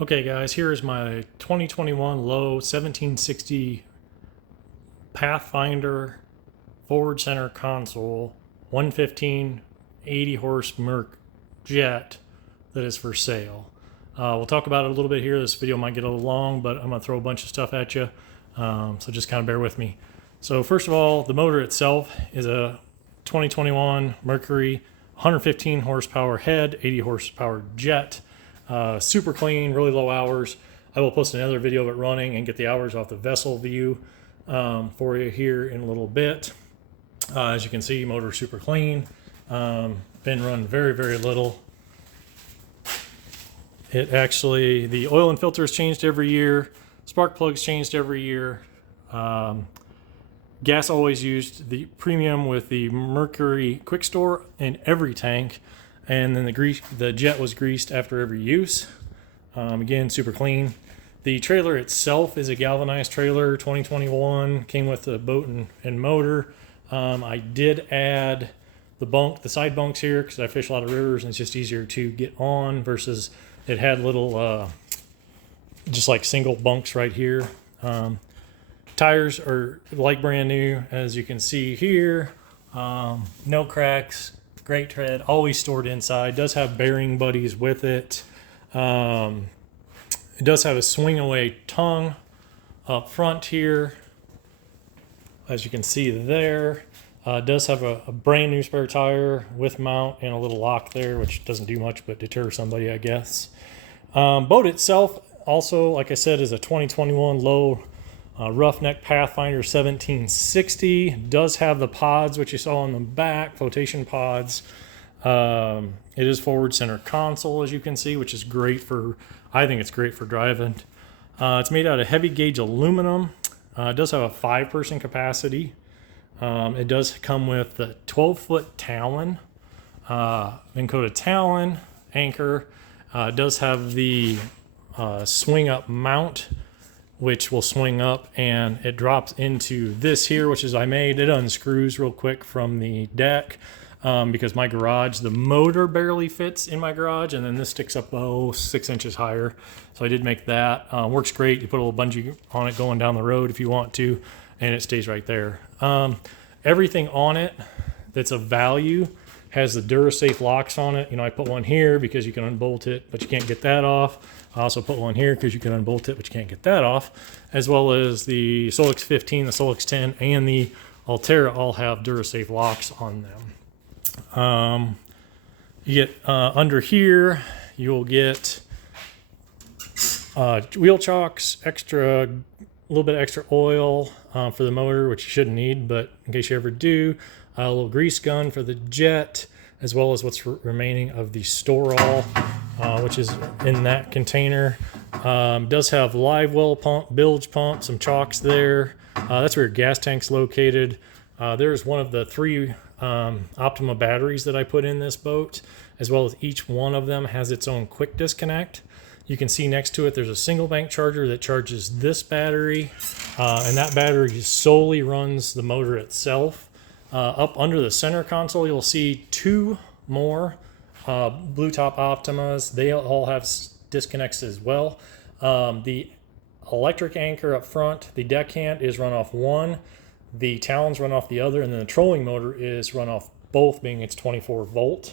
Okay guys, here is my 2021 Lowe 1760 Pathfinder forward center console 115 80 horse Merc jet that is for sale. We'll talk about it a little bit here. This video might get a little long, but I'm going to throw a bunch of stuff at you, so just kind of bear with me. So first of all, the motor itself is a 2021 Mercury 115 horsepower head, 80 horsepower jet. Super clean, really low hours. I will post another video of it running and get the hours off the vessel view for you here in a little bit. As you can see, motor super clean. Been run very, very little. It actually, the oil and filter is changed every year. Spark plugs changed every year. Gas always used the premium with the Mercury Quick Store in every tank. And then the jet was greased after every use. Again, super clean. The trailer itself is a galvanized trailer, 2021, came with the boat and motor. I did add the side bunks here because I fish a lot of rivers and it's just easier to get on versus it had little, just like single bunks right here. Tires are like brand new, as you can see here. No cracks. Great tread, always stored inside. Does have bearing buddies with it. It does have a swing away tongue up front here, as you can see there. Does have a brand new spare tire with mount and a little lock there, which doesn't do much but deter somebody, I guess. Boat itself also, like I said, is a 2021 Lowe Roughneck Pathfinder 1760. Does have the pods, which you saw on the back, flotation pods. It is forward center console, as you can see, which is great for, I think it's great for driving. It's made out of heavy gauge aluminum. It does have a 5-person capacity. It does come with the 12-foot Talon, Minn Kota Talon anchor. It does have the swing up mount, which will swing up and it drops into this here, which is I made. It unscrews real quick from the deck because my garage, the motor barely fits in my garage, and then this sticks up 6 inches higher. So I did make that. Works great. You put a little bungee on it going down the road if you want to, and it stays right there. Everything on it that's of value has the DuraSafe locks on it. You know, I put one here because you can unbolt it, but you can't get that off. I also put one here because you can unbolt it, but you can't get that off, as well as the Solix 15, the Solix 10, and the Altera all have DuraSafe locks on them. You get under here, you'll get wheel chocks, a little bit extra oil for the motor, which you shouldn't need, but in case you ever do, a little grease gun for the jet, as well as what's remaining of the store all, which is in that container. Does have live well pump, bilge pump, some chocks there. That's where your gas tank's located. There's one of the 3 Optima batteries that I put in this boat, as well as each one of them has its own quick disconnect. You can see next to it there's a single bank charger that charges this battery, and that battery solely runs the motor itself. Up under the center console, you'll see 2 more Blue Top Optimas. They all have disconnects as well. The electric anchor up front, the deckhand is run off one, the Talons run off the other, and then the trolling motor is run off both, being it's 24 volt.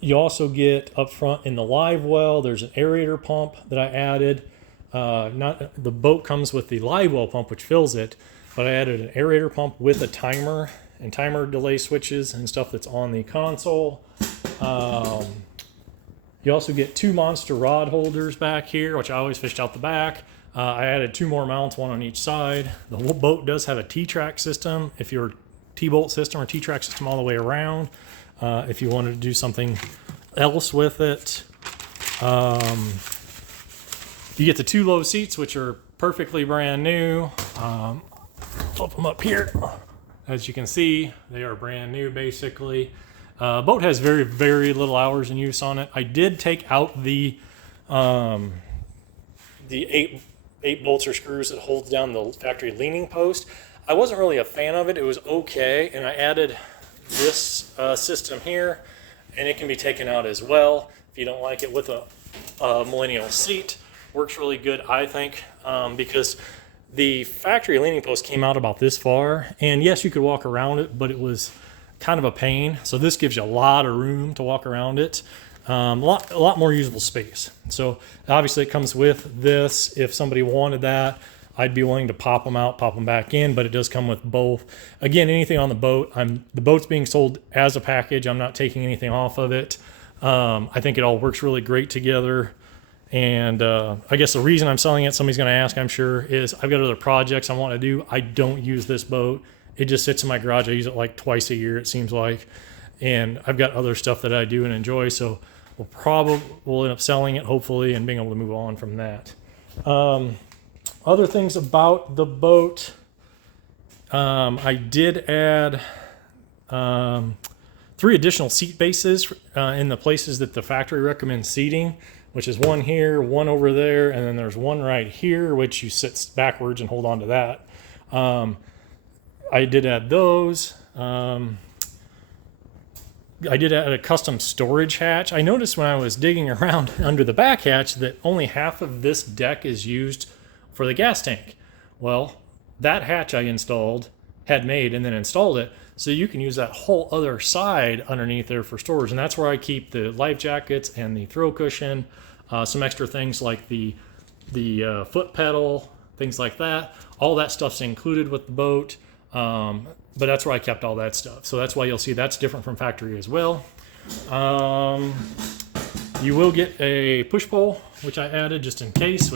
You also get up front in the live well, there's an aerator pump that I added. The boat comes with the live well pump, which fills it, but I added an aerator pump with a timer and timer delay switches and stuff that's on the console. You also get 2 monster rod holders back here, which I always fished out the back. I added 2 more mounts, one on each side. The whole boat does have a T-track system, if you're T-bolt system or T-track system all the way around, if you wanted to do something else with it. You get the 2 low seats, which are perfectly brand new. Flip them up here. As you can see, they are brand new, basically. Boat has very, very little hours in use on it. I did take out the 8 bolts or screws that holds down the factory leaning post. I wasn't really a fan of it. It was okay, and I added this system here and it can be taken out as well if you don't like it with a millennial seat. Works really good, I think, because the factory leaning post came out about this far, and yes, you could walk around it, but it was kind of a pain. So this gives you a lot of room to walk around it. A lot more usable space. So obviously it comes with this. If somebody wanted that, I'd be willing to pop them out, pop them back in, but it does come with both. Again, anything on the boat, the boat's being sold as a package. I'm not taking anything off of it. I think it all works really great together. And I guess the reason I'm selling it, somebody's going to ask, I'm sure, is I've got other projects I want to do. I don't use this boat. It just sits in my garage. I use it like twice a year, it seems like. And I've got other stuff that I do and enjoy. So we'll end up selling it, hopefully, and being able to move on from that. Other things about the boat, I did add 3 additional seat bases in the places that the factory recommends seating, which is one here, one over there, and then there's one right here, which you sit backwards and hold on to that. I did add those. I did add a custom storage hatch. I noticed when I was digging around under the back hatch that only half of this deck is used for the gas tank. Well, that hatch I had made and then installed it, so you can use that whole other side underneath there for storage. And that's where I keep the life jackets and the throw cushion, some extra things like the foot pedal, things like that. All that stuff's included with the boat. But that's where I kept all that stuff. So that's why you'll see that's different from factory as well. You will get a push pole, which I added just in case,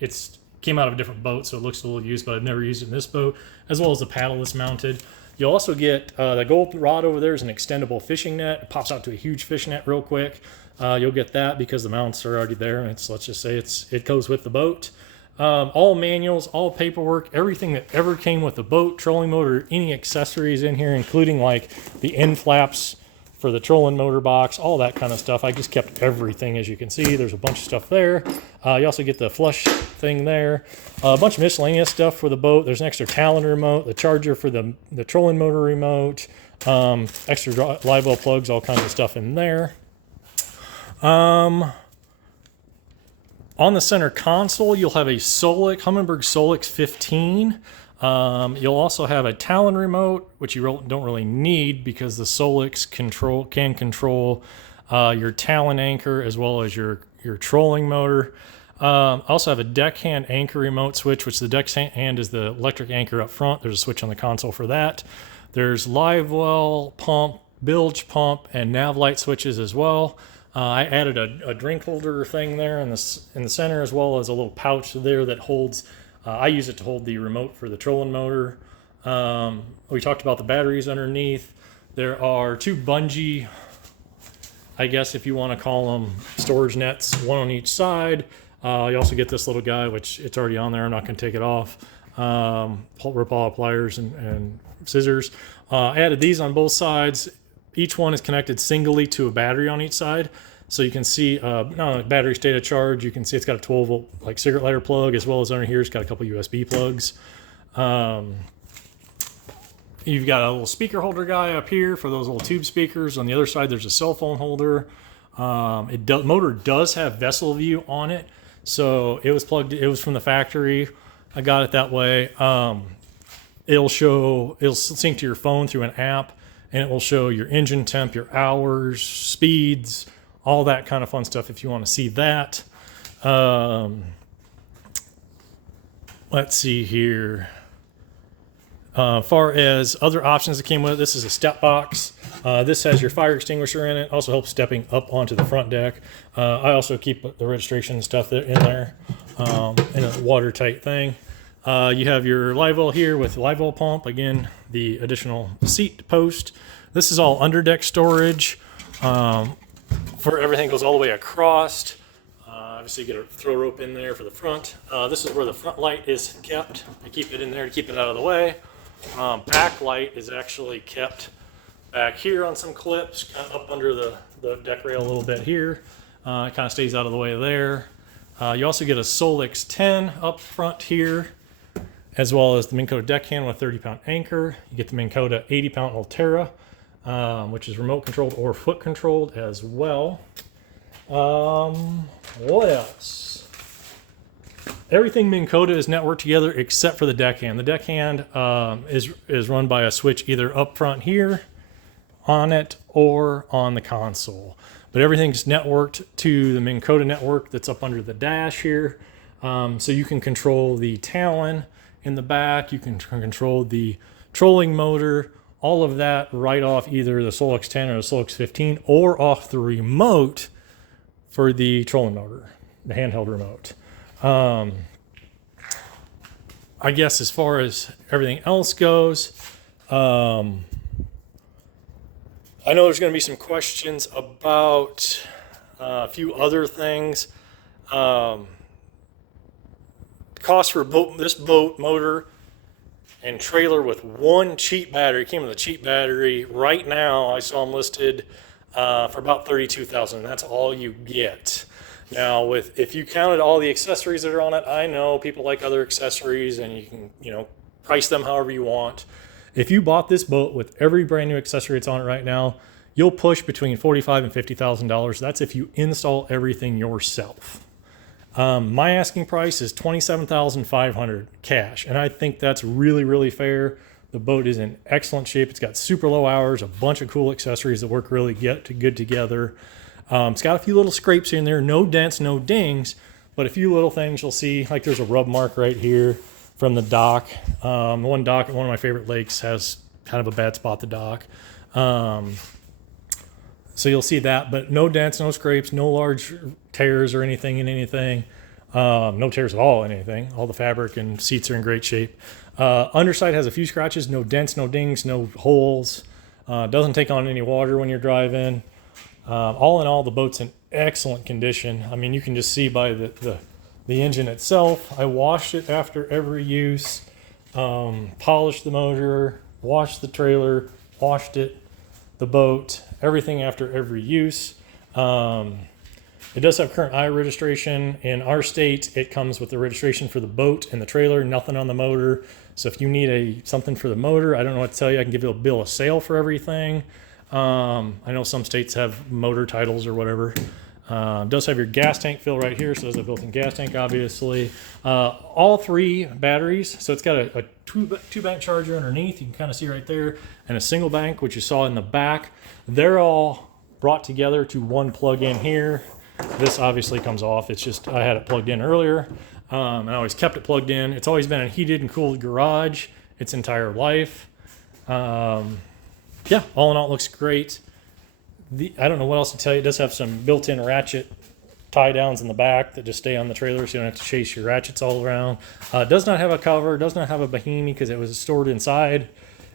it's came out of a different boat, so it looks a little used, but I've never used it in this boat, as well as the paddle that's mounted. You'll also get the gold rod over there is an extendable fishing net. It pops out to a huge fish net real quick. You'll get that because the mounts are already there. Let's just say it goes with the boat. All manuals, all paperwork, everything that ever came with the boat, trolling motor, any accessories in here, including like the end flaps for the trolling motor box, all that kind of stuff. I just kept everything, as you can see. There's a bunch of stuff there. You also get the flush thing there. A bunch of miscellaneous stuff for the boat. There's an extra Talon remote, the charger for the trolling motor remote, extra live well plugs, all kinds of stuff in there. On the center console, you'll have a Humminbird Solix 15. You'll also have a Talon remote, which you don't really need because the Solix can control your Talon anchor as well as your trolling motor. I also have a deckhand anchor remote switch, which the deckhand is the electric anchor up front. There's a switch on the console for that. There's live well pump, bilge pump, and nav light switches as well. I added a drink holder thing there in the center, as well as a little pouch there that holds. I use it to hold the remote for the trolling motor. We talked about the batteries underneath. There are 2 bungee, I guess if you want to call them, storage nets, one on each side. You also get this little guy, which it's already on there. I'm not going to take it off. Ripple pliers and scissors. I added these on both sides. Each one is connected singly to a battery on each side. So you can see battery state of charge. You can see it's got a 12-volt like cigarette lighter plug, as well as under here it's got a couple USB plugs. You've got a little speaker holder guy up here for those little tube speakers. On the other side there's a cell phone holder. Motor does have vessel view on it, so it was from the factory. I got it that way. It'll sync to your phone through an app, and it will show your engine temp, your hours, speeds, all that kind of fun stuff if you want to see that. Let's see here. Far as other options that came with it, this is a step box. This has your fire extinguisher in it. Also helps stepping up onto the front deck. I also keep the registration stuff in there in a watertight thing. You have your live well here with live well pump. Again, the additional seat post. This is all underdeck storage. For everything goes all the way across. Obviously, you get a throw rope in there for the front. This is where the front light is kept. I keep it in there to keep it out of the way. Back light is actually kept back here on some clips, kind of up under the deck rail a little bit here. It kind of stays out of the way there. You also get a Solix 10 up front here, as well as the Minn Kota deckhand with a 30-pound anchor. You get the Minn Kota 80-pound Ulterra. which is remote controlled or foot controlled as well. What else? Everything Minn Kota is networked together except for the deckhand. The deckhand is run by a switch either up front here on it or on the console. But everything's networked to the Minn Kota network that's up under the dash here. So you can control the Talon in the back. You can control the trolling motor, all of that right off either the Solix 10 or the Solix 15 or off the remote for the trolling motor, the handheld remote. I guess as far as everything else goes, I know there's going to be some questions about a few other things. Cost for this boat motor and trailer with one cheap battery, came with a cheap battery. Right now, I saw them listed for about $32,000. That's all you get. Now, if you counted all the accessories that are on it, I know people like other accessories, and you can price them however you want. If you bought this boat with every brand new accessory that's on it right now, you'll push between $45,000 and $50,000. That's if you install everything yourself. My asking price is $27,500 cash, and I think that's really, really fair. The boat is in excellent shape. It's got super low hours, a bunch of cool accessories that work really good together. It's got a few little scrapes in there, no dents, no dings, but a few little things you'll see, like there's a rub mark right here from the dock. One dock at one of my favorite lakes has kind of a bad spot, the dock. So you'll see that, but no dents, no scrapes, no large tears or anything in anything. No tears at all in anything. All the fabric and seats are in great shape. Underside has a few scratches, no dents, no dings, no holes. Doesn't take on any water when you're driving. All in all, the boat's in excellent condition. I mean, you can just see by the engine itself. I washed it after every use, polished the motor, washed the trailer, washed it, the boat, everything after every use. It does have current I registration. In our state, it comes with the registration for the boat and the trailer, nothing on the motor. So if you need something for the motor, I don't know what to tell you. I can give you a bill of sale for everything. I know some states have motor titles or whatever. It does have your gas tank fill right here, so there's a built-in gas tank, obviously. All three batteries, so it's got a two-bank charger underneath, you can kind of see right there, and a single bank, which you saw in the back. They're all brought together to one plug-in here. This obviously comes off. It's just I had it plugged in earlier, and I always kept it plugged in. It's always been a heated and cooled garage its entire life. Yeah, all in all, it looks great. I don't know what else to tell you. It does have some built-in ratchet tie downs in the back that just stay on the trailer, so you don't have to chase your ratchets all around. It does not have a cover. It does not have a Bahimi because it was stored inside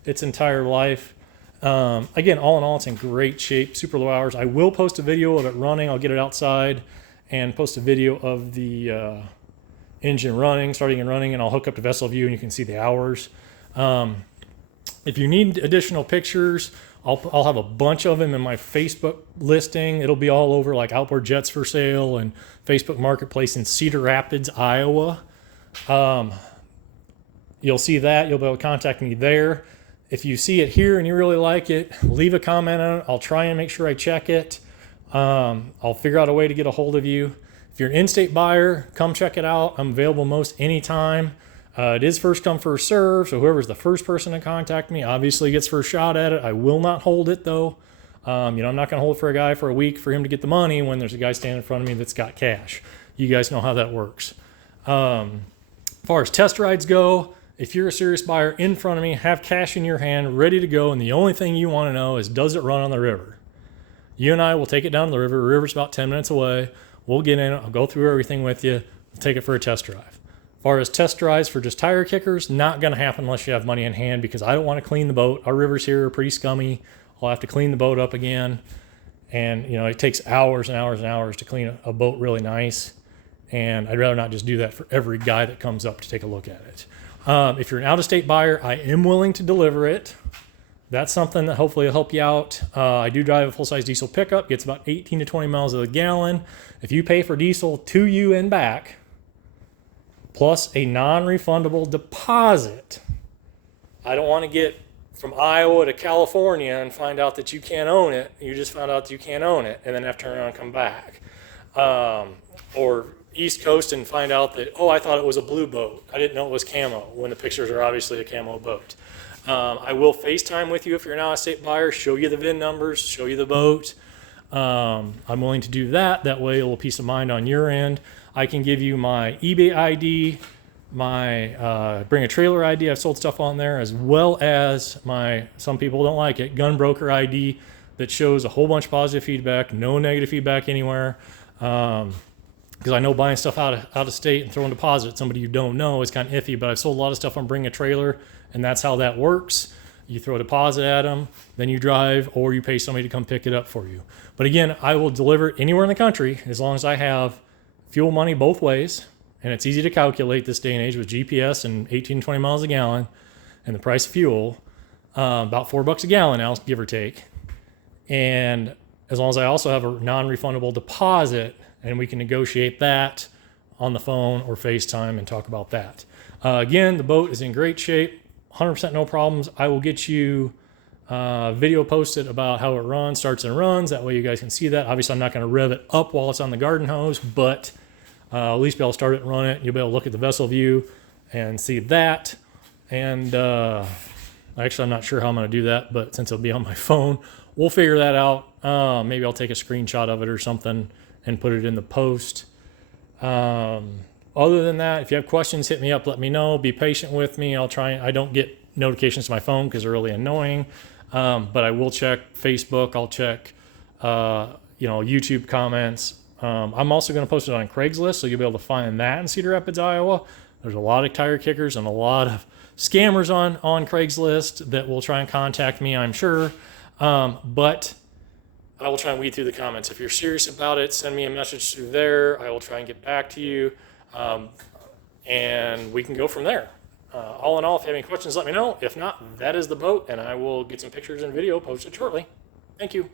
its entire life. Again, all in all, it's in great shape, super low hours. I will post a video of it running. I'll get it outside and post a video of the engine running, starting and running, and I'll hook up to Vessel View and you can see the hours. If you need additional pictures, I'll have a bunch of them in my Facebook listing. It'll be all over like Outboard Jets for Sale and Facebook Marketplace in Cedar Rapids, Iowa. You'll see that. You'll be able to contact me there. If you see it here and you really like it, leave a comment on it. I'll try and make sure I check it. I'll figure out a way to get a hold of you. If you're an in-state buyer, come check it out. I'm available most anytime. It is first come, first serve, so whoever's the first person to contact me obviously gets first shot at it. I will not hold it, though. I'm not going to hold it for a guy for a week for him to get the money when there's a guy standing in front of me that's got cash. You guys know how that works. As far as test rides go, if you're a serious buyer in front of me, have cash in your hand, ready to go, and the only thing you want to know is, does it run on the river? You and I will take it down to the river. The river's about 10 minutes away. We'll get in it. I'll go through everything with you. We'll take it for a test drive. As far as test drives for just tire kickers, not going to happen unless you have money in hand, because I don't want to clean the boat. Our rivers here are pretty scummy. I'll have to clean the boat up again. And, it takes hours and hours and hours to clean a boat really nice. And I'd rather not just do that for every guy that comes up to take a look at it. If you're an out-of-state buyer, I am willing to deliver it. That's something that hopefully will help you out. I do drive a full-size diesel pickup. Gets about 18 to 20 miles a gallon. If you pay for diesel to you and back, plus a non-refundable deposit, I don't want to get from Iowa to California and find out that you can't own it. You just found out that you can't own it, and then have to turn around and come back. Or East Coast and find out that, oh, I thought it was a blue boat. I didn't know it was camo, when the pictures are obviously a camo boat. I will FaceTime with you if you're an out-of-state buyer, show you the VIN numbers, show you the boat. I'm willing to do that. That way, a little peace of mind on your end. I can give you my eBay ID, my Bring a Trailer ID. I've sold stuff on there, as well as my, some people don't like it, gun broker ID that shows a whole bunch of positive feedback, no negative feedback anywhere. Because I know buying stuff out of state and throwing deposit at somebody you don't know is kind of iffy, but I've sold a lot of stuff on Bring a Trailer, and that's how that works. You throw a deposit at them, then you drive, or you pay somebody to come pick it up for you. But again, I will deliver it anywhere in the country as long as I have fuel money both ways, and it's easy to calculate this day and age with GPS and 18, 20 miles a gallon and the price of fuel, about $4 a gallon now, give or take. And as long as I also have a non-refundable deposit, and we can negotiate that on the phone or FaceTime and talk about that. Again, the boat is in great shape, 100% no problems. I will get you video posted about how it runs, starts and runs. That way you guys can see that. Obviously, I'm not going to rev it up while it's on the garden hose, but at least be able to start it and run it. You'll be able to look at the vessel view and see that. And actually, I'm not sure how I'm going to do that, but since it'll be on my phone, we'll figure that out. Maybe I'll take a screenshot of it or something and put it in the post. Other than that, if you have questions, hit me up, let me know. Be patient with me. I'll try. I don't get notifications to my phone because they're really annoying, but I will check Facebook. I'll check, YouTube comments. I'm also going to post it on Craigslist, so you'll be able to find that in Cedar Rapids, Iowa. There's a lot of tire kickers and a lot of scammers on Craigslist that will try and contact me, I'm sure. But I will try and weed through the comments. If you're serious about it, send me a message through there. I will try and get back to you, and we can go from there. All in all, if you have any questions, let me know. If not, that is the boat, and I will get some pictures and video posted shortly. Thank you.